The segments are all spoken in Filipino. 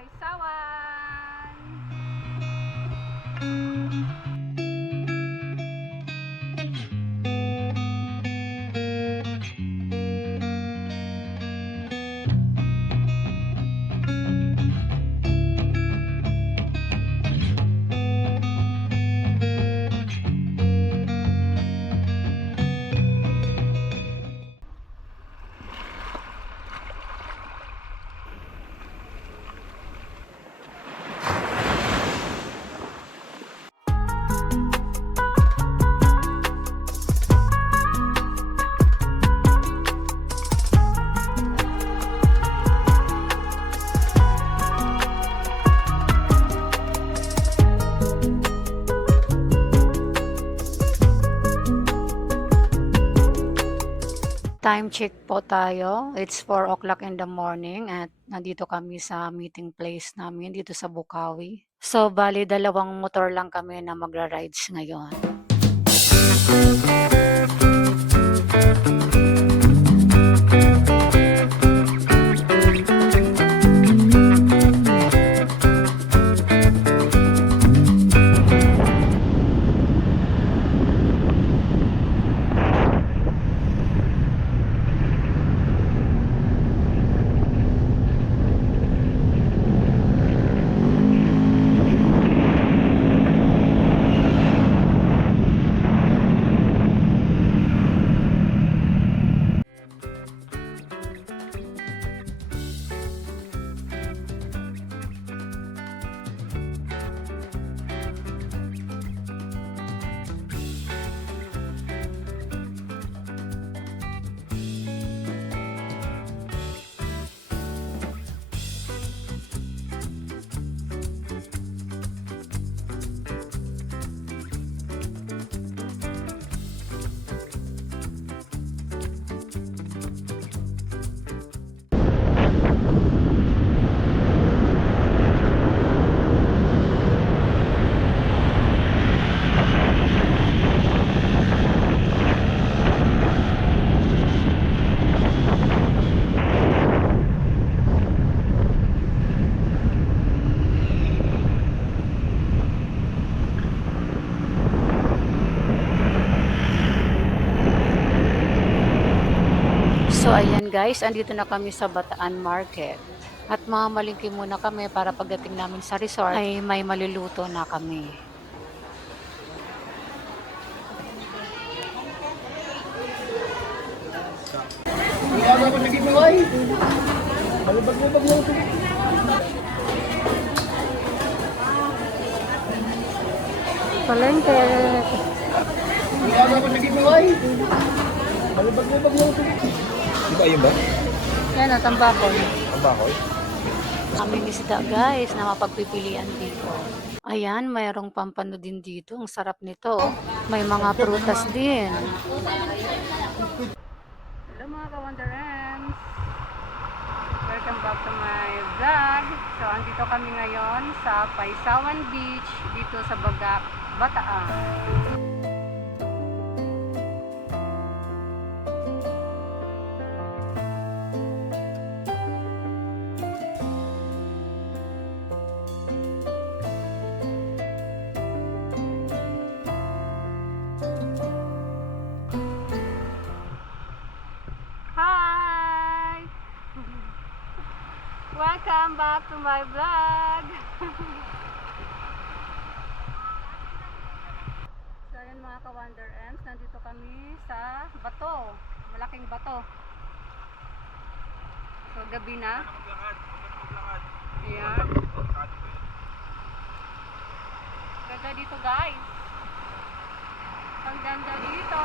Paisawan! Time check po tayo. It's 4 o'clock in the morning at nandito kami sa meeting place namin dito sa Bukawi. So, bali dalawang motor lang kami na magra-rides ngayon. So ayan guys, andito na kami sa Bataan Market. At mamalingki muna kami para pagdating namin sa resort ay may maluluto na kami. Palengke. Di ba yun ba? Yan, tambakol. Ang bakoy? Aming isda guys na mapagpipilian dito. Ayan, mayroong pampano din dito. Ang sarap nito. May mga prutas din. Hello mga ka-Wanderers! Welcome back to my vlog. So, andito kami ngayon sa Paisawan Beach dito sa Bataan. Hi! Welcome back to my vlog! So ayan mga ka-Wonder Ends, nandito kami sa bato, malaking bato. So gabi na. Ayan. Ganda dito guys. Ang ganda dito.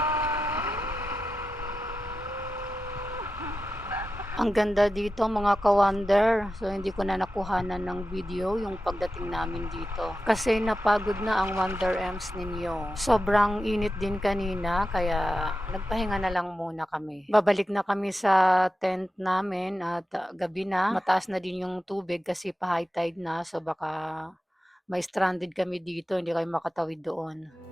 Ang ganda dito mga ka-wonder. So hindi ko na nakuhanan ng video yung pagdating namin dito. Kasi napagod na ang Wonder Ems ninyo. Sobrang init din kanina kaya nagpahinga na lang muna kami. Babalik na kami sa tent namin at gabi na. Mataas na din yung tubig kasi pa high tide na. So baka may stranded kami dito. Hindi kayo makatawid doon.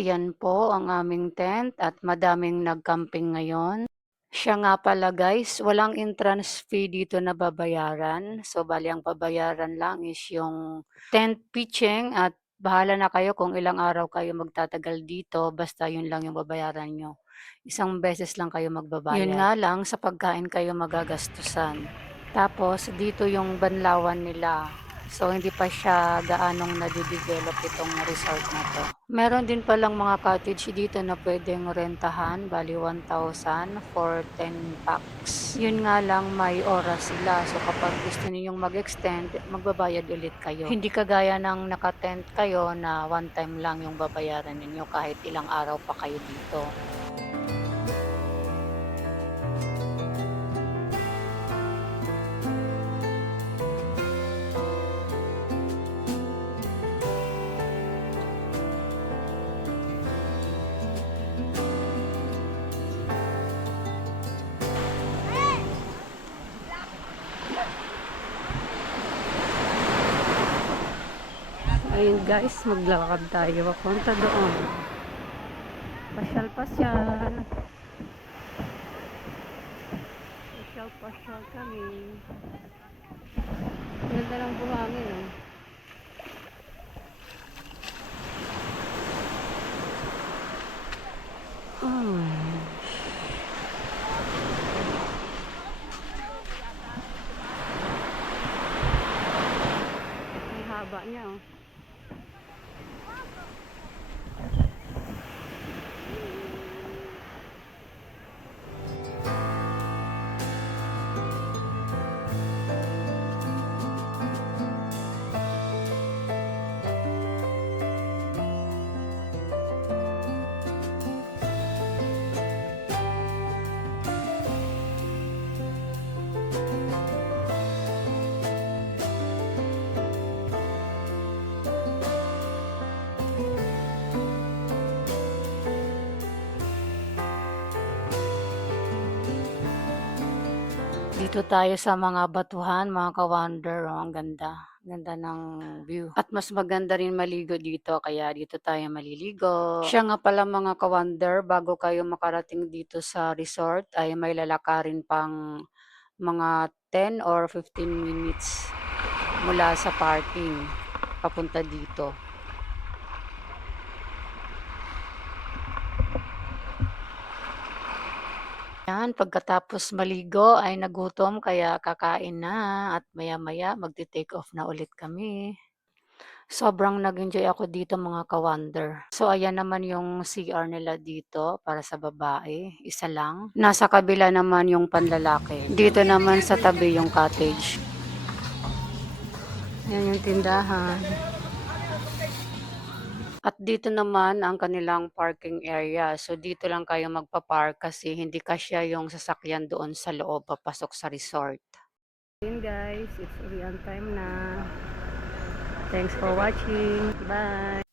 Ayan po ang aming tent at madaming nag-camping ngayon. Siya nga pala guys, walang entrance fee dito na babayaran. So bali ang babayaran lang is yung tent pitching at bahala na kayo kung ilang araw kayo magtatagal dito, basta yun lang yung babayaran nyo. Isang beses lang kayo magbabayad. Yun nga lang, sa pagkain kayo magagastusan. Tapos dito yung banlawan nila. So hindi pa siya gaanong nade-develop itong resort na to. Meron din palang mga cottage dito na pwedeng rentahan, bali 1,000 for 10 packs. Yun nga lang may oras sila. So kapag gusto ninyong mag-extend, magbabayad ulit kayo. Hindi kagaya ng naka-tent kayo na one time lang yung babayaran ninyo kahit ilang araw pa kayo dito. Ayun guys, maglakad tayo papunta doon. Pasyal-pasyal. Pasyal-pasyal kami. Ganda ng buhangin, oh. Ang haba niya, oh. Dito tayo sa mga batuhan, mga ka-wonder, oh, ang ganda. Ganda ng view. At mas maganda rin maligo dito, kaya dito tayo maliligo. Siya nga pala mga ka-wonder, bago kayo makarating dito sa resort, ay may lalakarin pang mga 10 or 15 minutes mula sa parking papunta dito. Yan, pagkatapos maligo ay nagutom kaya kakain na at maya-maya magte-take off na ulit kami. Sobrang nag-enjoy ako dito mga ka-wonder. So ayan naman yung CR nila dito para sa babae, isa lang. Nasa kabila naman yung panlalaki. Dito naman sa tabi yung cottage. Yan yung tindahan. At dito naman ang kanilang parking area. So dito lang kayo magpa-park kasi hindi kasya yung sasakyan doon sa loob papasok sa resort. Yun guys, it's uwian time na. Thanks for watching. Bye!